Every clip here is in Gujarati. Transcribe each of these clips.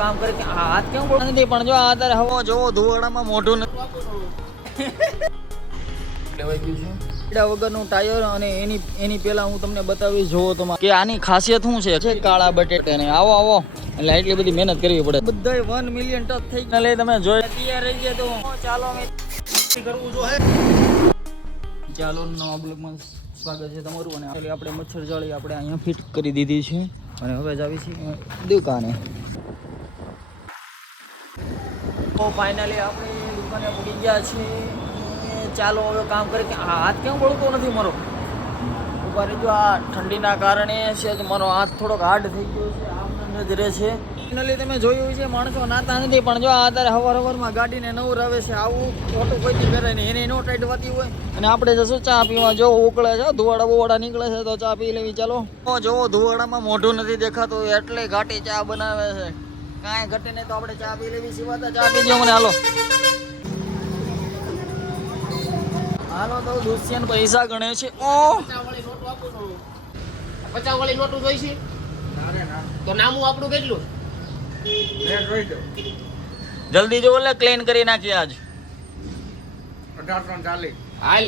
કામ કરે કે હાથ કેમ બોલ નથી પણ જો આ તારે હવો જોવો ધુવાડામાં મોઢું લેવાઈ ગયું છે પૈડા વગરનું ટાયર અને એની પહેલા હું તમને બતાવીશ જોવો તમારે કે આની ખાસિયત શું છે કાળા બટેટાને આવો આવો એટલે એટલી બધી મહેનત કરવી પડે બધાય 1 મિલિયન ટચ થઈ ગયા લે તમે જોઈ તૈયાર રહી ગયા તો ચાલો અમે કરવું જો હે ચાલો નવા બ્લોગમાં સ્વાગત છે તમારું અને આપણે મચ્છર જાળી આપણે અહીંયા ફિટ કરી દીધી છે અને હવે જ આવી છીએ દુકાને તો ફાઇનલી આપણે દુકાને પડી ગયા છીએ ચાલો હવે કામ કરે કે હાથ કેમ બોલતો નથી મારો ઉપર જો આ ઠંડીના કારણે છે જ મારો હાથ થોડોક હાર્ડ થઈ ગયો છે આમ જ રહે છે ફાઇનલી તમે જોયું છે માણસો નાતા નથી પણ જો અત્યારે હવારમાં ગાડીને નવું આવે છે આવું ખોટું કોઈ કરે નહીં એને નો ટાઈટ વાતી હોય અને આપણે જશું ચા પીવા જો ઉકળે છે ધુવાડા બુવાડા નીકળે છે તો ચા પી લેવી ચાલો જોવો ધુવાડામાં મોઢું નથી દેખાતું એટલે ઘાટી ચા બનાવે છે કાંઈ ઘટે નહીં તો આપણે ચા પી લેવી સિવાતા ચા પી દો મને હાલો હાલો તો દુષ્યંત પૈસા ગણે છે ઓ 50 વાળી નોટું જોઈ છે તો નામું આપણું કેટલું જલ્દી જો એટલે ક્લીન કરી નાખીએ આજ 1840 હાલ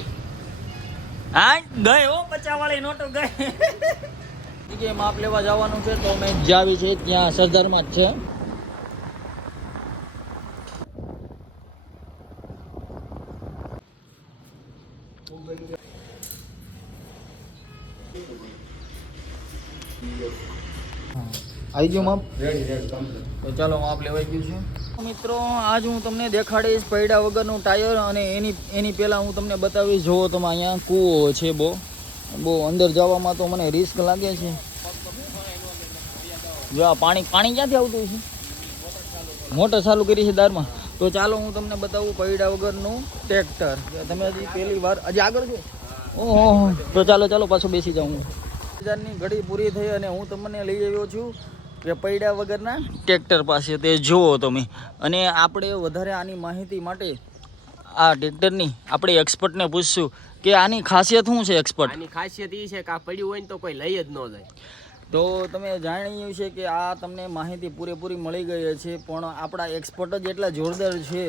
હા ગઈ હો 50 વાળી નોટો ગઈ કે માપ લેવા જવાનું છે તો મેં જાવી છે ત્યાં સરદારમાં જ છે આવી ગયું માપ તો ચાલો માપ લેવાઈ ગયું છે મિત્રો આજ હું તમને દેખાડીશ પૈડા વગરનું ટાયર અને એની પહેલાં હું તમને બતાવીશ જોવો તમે અહીંયા કૂવો છે બહુ અંદર જવામાં તો મને રિસ્ક લાગે છે જો આ પાણી ક્યાંથી આવતું છે મોટર ચાલુ કરી છે દારમાં તો ચાલો હું તમને બતાવું પૈડા વગરનું ટ્રેક્ટર તમે હજી પહેલી વાર હજી આગળ છો ઓહો તો ચાલો પાછું બેસી જાઉં ની ઘડી પૂરી થઈ અને હું તમને લઈ આવ્યો છું કે પૈડા વગરના ટ્રેક્ટર પાસે તે જુઓ તમે અને આપણે વધારે આની માહિતી માટે આ ટ્રેક્ટરની આપણે એક્સપર્ટને પૂછશું કે આની ખાસિયત શું છે એક્સપર્ટ આની ખાસિયત એ છે કે આ પડ્યું હોય ને તો કોઈ લઈ જ ન જાય તો તમે જાણ્યું છે કે આ તમને માહિતી પૂરેપૂરી મળી ગઈ છે પણ આપણા એક્સપર્ટ જ એટલા જોરદાર છે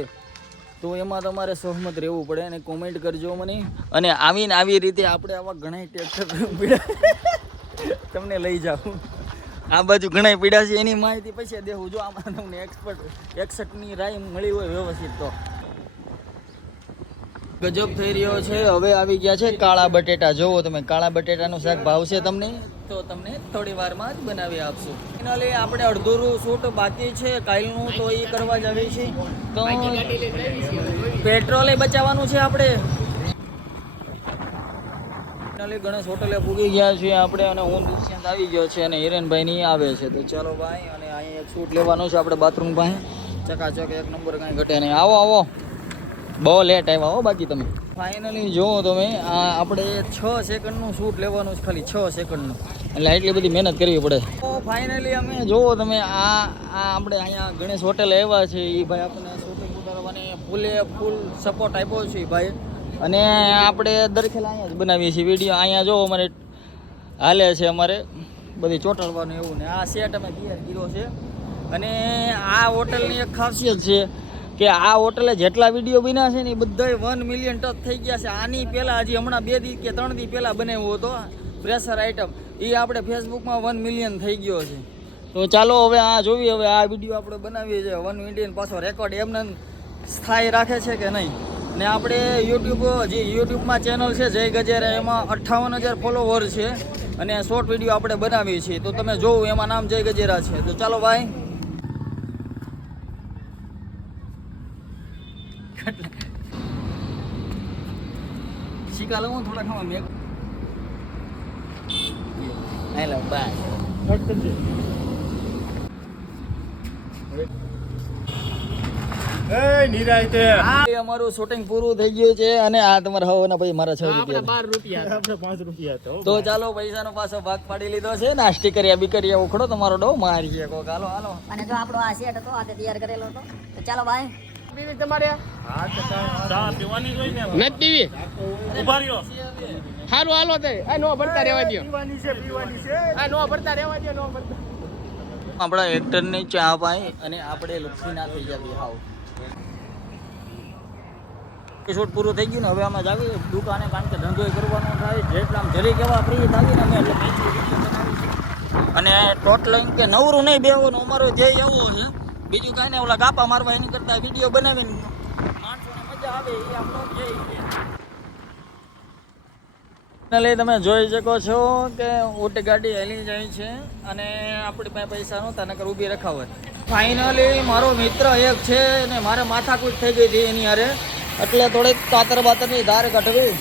તો એમાં તમારે સહમત રહેવું પડે અને કોમેન્ટ કરજો મને અને આવી રીતે આપણે આવા ઘણા ટ્રેક્ટર તમને લઈ જાઉં આ બાજુ ઘણા પીડા છે એની માહિતી પછી દેવું જો આમાં તમને એક્સપર્ટની રાય મળી હોય વ્યવસ્થિત તો ગજબ થઈ રહ્યો છે હવે આવી ગયા છે કાળા બટેટા જોવો તમે કાળા બટેટાનું શાક ભાવશે તમને તો તમને થોડી વારમાં જ બનાવી આપશું ફાઇનલી આપણે અડધું શૂટ બાકી છે કાલનું તો એ કરવા જ આવી છે તો પેટ્રોલે બચાવવાનું છે આપણે ગણેશ હોટલે પૂગી ગયા છીએ આપણે અને હું દુષ્યંત આવી ગયો છે અને હિરેનભાઈ ની આવે છે તો ચાલો ભાઈ અને અહીં એક શૂટ લેવાનું છે આપણે બાથરૂમ પાસે ચકાચક એક નંબર કાંઈ ઘટે નહીં આવો બહુ લેટ આવ્યા હો બાકી તમે ફાઇનલી જુઓ તમે આ આપણે 6 સેકન્ડનું શૂટ લેવાનું છે ખાલી 6 સેકન્ડનું એટલે એટલી બધી મહેનત કરવી પડે તો ફાઇનલી અમે જુઓ તમે આ આપણે અહીંયા ગણેશ હોટેલ આવ્યા છે એ ભાઈ આપણને શૂટિંગ ઉતારવાની ફૂલ સપોર્ટ આપ્યો છે ભાઈ અને આપણે દરખેલા અહીંયા જ બનાવીએ છીએ વિડીયો અહીંયા જો અમારે હાલે છે અમારે બધી ચોંટાડવાનું એવું ને આ સેટ અમે તૈયાર કર્યો છે અને આ હોટલની એક ખાસિયત છે કે આ હોટલે જેટલા વિડીયો બન્યા છે ને એ બધાય 1 મિલિયન ટચ થઈ ગયા છે આની પહેલાં હજી હમણાં 2 દી કે 3 દી પહેલાં બનાવ્યો હતો પ્રેશર આઇટમ એ આપણે ફેસબુકમાં 1 મિલિયન થઈ ગયો છે તો ચાલો હવે આ જોઈએ હવે આ વિડીયો આપણે બનાવીએ છીએ 1 મિલિયન પાછો રેકોર્ડ એમને સ્થાયી રાખે છે કે નહીં ને આપણે યુટ્યુબમાં ચેનલ છે જય ગજેરા એમાં 58,000 ફોલોવર છે અને શોર્ટ વિડીયો આપણે બનાવીએ છીએ તો તમે જોવું એમાં નામ જય ગજેરા છે તો ચાલો ભાઈ શીખા લઉં થોડા ખાવા મેં હેલો બાય અમારું શૂટિંગ પૂરું થઈ ગયું છે અને આ તમારા હવાના ભાઈ મારા 6 રૂપિયા આપણે 5 રૂપિયા તો ચાલો પૈસાનો પાછો ભાગ પાડી લીધો છે નાસ્તી કર્યા બીકરિયા ઉખડો તમારો ડો મારી છે કોક હાલો અને જો આપણો આ સેટ હતો આ તૈયાર કરેલો હતો તો ચાલો ભાઈ પીવી તમારે ચા પીવાની જોઈ ને નથી પીવી ઉભા રહ્યો સારું હાલો તે આ નો ભરતા રહેવા દો પીવાની છે આ નો ભરતા રહેવા દો નો ભરતા આપણા એક્ટરને ચા પાઈ અને આપણે લપસી ના થઈ જવી હાવ શૂટ પૂરું થઈ ગયું ને હવે આમાં જાવી દુકાને કારણ કે ધંધો કરવાનો થાય જેટલા આમ જરી કેવા ફ્રી થાવી ને અમે એટલે અને ટોટલ એમ કે નવરું નહીં બેવાનું અમારો ધ્યેય એવો છે બીજું કાંઈ નહીં ઓલા ગાપા મારવા એની કરતા વિડીયો બનાવીને માણસોને મજા આવે એ આપણો ધ્યેય છે. ફાઇનલી તમે જોઈ શકો છો કે ઊંટ ગાડી હેલી જાય છે અને આપણી પાસે પૈસા નહોતા નકર ઊભી રખાવત. ફાઇનલી મારો મિત્ર એક છે ને મારે માથાકૂટ થઈ ગઈ હતી એની હારે એટલે થોડીક કાતર બાતરની ધાર કાઢવી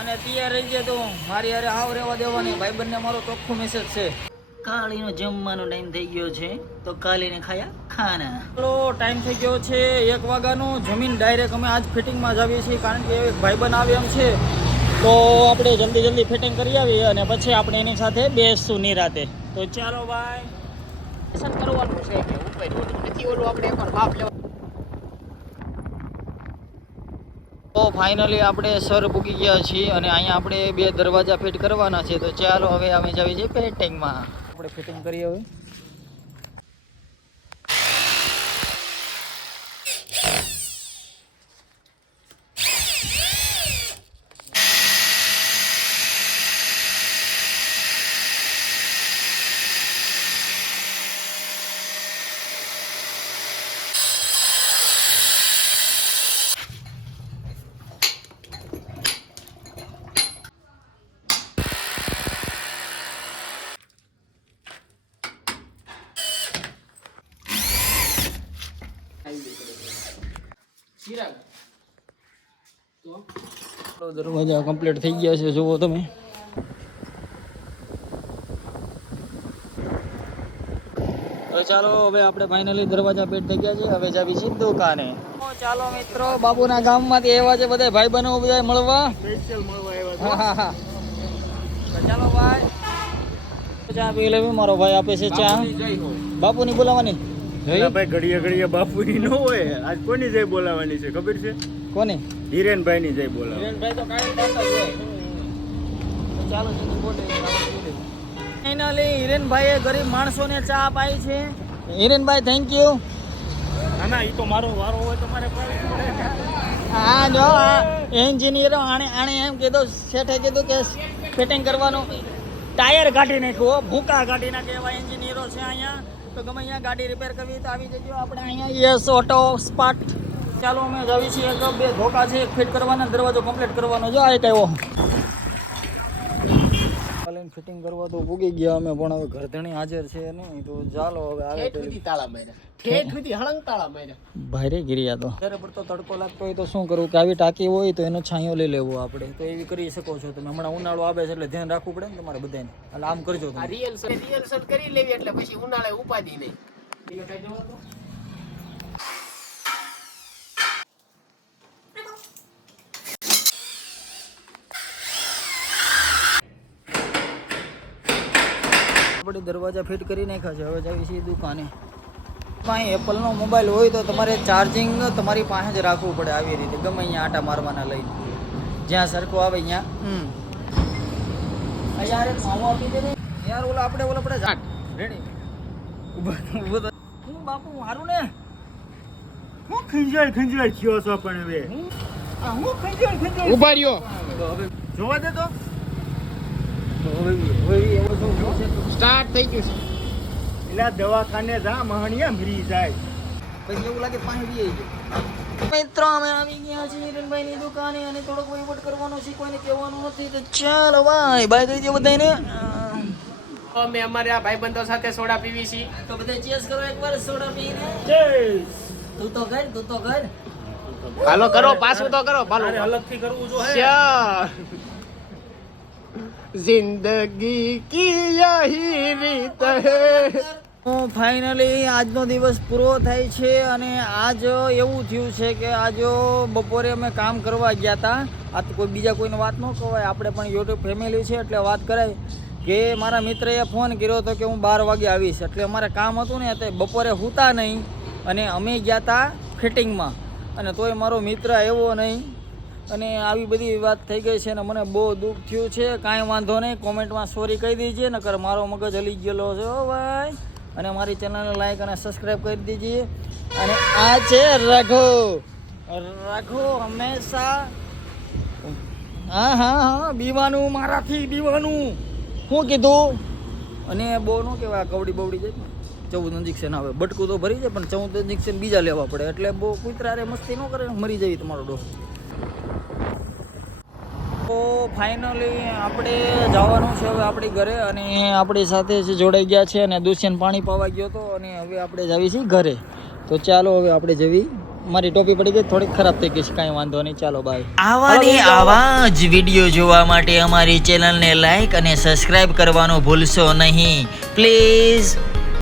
અને તૈયાર રહી જાય તો મારી હારે હાવ રહેવા દેવાની. ભાઈબંધને મારો ચોખ્ખો મેસેજ છે કાળીનો જમવાનો ટાઈમ થઈ ગયો છે તો કાલીને ખાયા ખાના. ચલો ટાઈમ થઈ ગયો છે 1 વાગ્યાનો. જમીન ડાયરેક્ટ અમે આજ ફિટિંગમાં જ આવીએ છીએ કારણ કે એક ભાઈબંધ આવે એમ છે તો આપણે જલ્દી ફિટિંગ કરી આવીએ અને પછી આપણે એની સાથે બેસશું નિરાતે. તો ચાલો ભાઈ પસંદ કરવાનું છે કે ઉપર નથી ઓલું આપણે એકવાર માપ લેવા. તો ફાઇનલી આપણે સર પૂગી ગયા છીએ અને અહીંયા આપણે 2 દરવાજા ફિટ કરવાના છે. તો ચાલો હવે અમે જાવી છીએ ફિટિંગમાં. આપણે ફિટિંગ કરીએ હવે. દરવાજા કમ્પ્લીટ થઈ ગયા છે જુઓ તમે. તો ચાલો હવે આપણે ફાઇનલી દરવાજા પેટ થઈ ગયા છે. હવે જાવી છીએ દુકાને. ચાલો મિત્રો બાબુના ગામમાંથી આવ્યા છે બધા ભાઈ બહેનો બધા મળવા. હા. તો ચાલો ભાઈ ચા પી લેવી. મારો ભાઈ આપે છે ચા. બાપુની બોલાવાની ભાઈ ઘડીએ બાપુની ન હોય. આજ કોની જય બોલાવાની છે ખબર છે? કોની? હિરેનભાઈ ની જય બોલાવ. હિરેનભાઈ તો કાયમ બોલતા જ હોય. તો ચાલો જલ્દી બોલે. ફાઇનલી હિરેનભાઈએ ગરીબ માણસોને ચા પાઈ છે. હિરેનભાઈ થેન્ક યુ. ના એ તો મારો વારો હોય તો મારે હા જો એન્જિનિયરો આણે એમ કીધું શેઠે કીધું કે ફિટિંગ કરવાનું ટાયર કાઢી નાખ્યું ભૂકા કાઢી નાખે એવા એન્જિનિયરો છે અહીંયા. તો ગમે અહીંયા ગાડી રિપેર કરવી તો આવી જજો આપણે અહીંયા યસ ઓટો સ્પાર્ટ. ચાલો અમે જાવી છીએ. 2 ધોકા છે, એક ફિટ કરવાના, દરવાજો કમ્પ્લીટ કરવાનો. જો આ એક આવ્યો ફિટિંગ કરવા તો પૂગી ગયા અમે પણ હવે ઘરધણી હાજર છે નહીં તો ચાલો હવે આવે તો તાળા માર્યા ઠેઠ સુધી હળંગ તાળા માર્યા. ભારે ગિરિયા તો ત્યારે પડતો તડકો લાગતો હોય તો શું કરવું કે આવી ટાંકી હોય તો એનો છાંયો લઈ લેવો આપણે. તો એવી કરી શકો છો તમે. હમણાં ઉનાળો આવે છે એટલે ધ્યાન રાખવું પડે ને તમારે બધાને. એટલે આમ કરજો તમે. રિહર્સલ કરી લેવી એટલે પછી ઉનાળે ઉપાધિ નહીં. આપણે દરવાજા ફિટ કરી નાખ્યા છે. હવે જાવી છીએ દુકાને. કાંઈ એપલનો મોબાઈલ હોય તો તમારે ચાર્જિંગ તમારી પાસે જ રાખવું પડે આવી રીતે. ગમે અહીંયા આટા મારવાના લઈને જ્યાં સરખું આવે અહીંયા યાર એક માવો આપી દે ને યાર. ઓલા આપણે રેડી ઊભો હું બાપુ મારું ને હું ખંજાળ થયો છો પણ હવે હું ખંજાળ ઉભા રહ્યો હવે જોવા દે તો સ્ટાર્ટ થઈ ગયું છે. એટલે દવાખાને જા મહણિયા મરી જાય પછી એવું લાગે પાણી પી જાય. મિત્રો અમે આવી ગયા છીએ હિરેનભાઈ ની દુકાને અને થોડોક વહીવટ કરવાનો છે. કોઈને કહેવાનું નથી. તો ચાલો ભાઈ બાય કહી દો બધાને. અમે અમારે આ ભાઈબંધો સાથે સોડા પીવી છીએ. તો બધા ચેસ કરો એકવાર સોડા પીને. તું તો કર. હાલો કરો પાછું તો કરો ભાલો. અલગથી કરવું જો જિંદગી કી યહી રીત હૈ. ફાઇનલી આજનો દિવસ પૂરો થાય છે અને આજ એવું થયું છે કે આજ બપોરે અમે કામ કરવા ગયા હતા. આ તો કોઈ બીજા કોઈને વાત ન કહેવાય. આપણે પણ યુટ્યુબ ફેમિલી છે એટલે વાત કરાય કે મારા મિત્રએ ફોન કર્યો હતો કે હું 12 વાગે આવીશ. એટલે અમારે કામ હતું ને તે બપોરે સૂતા નહીં અને અમે ગયા હતા ફિટિંગમાં અને તોય મારો મિત્ર આવ્યો નહીં. અને આવી બધી વાત થઈ ગઈ છે અને મને બહુ દુઃખ થયું છે. કાંઈ વાંધો નહીં, કોમેન્ટમાં સોરી કહી દીજીએ, નકર મારો મગજ હલી ગયેલો છે હો ભાઈ. અને મારી ચેનલને લાઈક અને સબસ્ક્રાઈબ કરી દીજીએ. અને આ છે રઘુ. રઘુ હંમેશા હા બીવાનું, મારાથી બીવાનું. શું કીધું? અને બહુ ન કહેવાય, કવડી બવડી જાય 14 ઇન્જેક્શન આવે, બટકું તો ભરી જાય પણ 14 ઇન્જેક્શન બીજા લેવા પડે, એટલે બહુ કૂતરા રે મસ્તી ન કરે, મરી જાય તમારો ડો. તો ફાઇનલી આપણે જવાનું છે હવે આપણી ઘરે, અને આપણી સાથે જે જોડાઈ ગયા છે અને દુષ્યંત પાણી પાવા ગયો હતો, અને હવે આપણે જાવી છીએ ઘરે. તો ચાલો હવે આપણે જવી. મારી ટોપી પડી ગઈ, થોડીક ખરાબ થઈ ગઈ છે, કાંઈ વાંધો નહીં, ચાલો બાય. આવા જ વિડીયો જોવા માટે અમારી ચેનલને લાઈક અને સબસ્ક્રાઇબ કરવાનું ભૂલશો નહીં પ્લીઝ.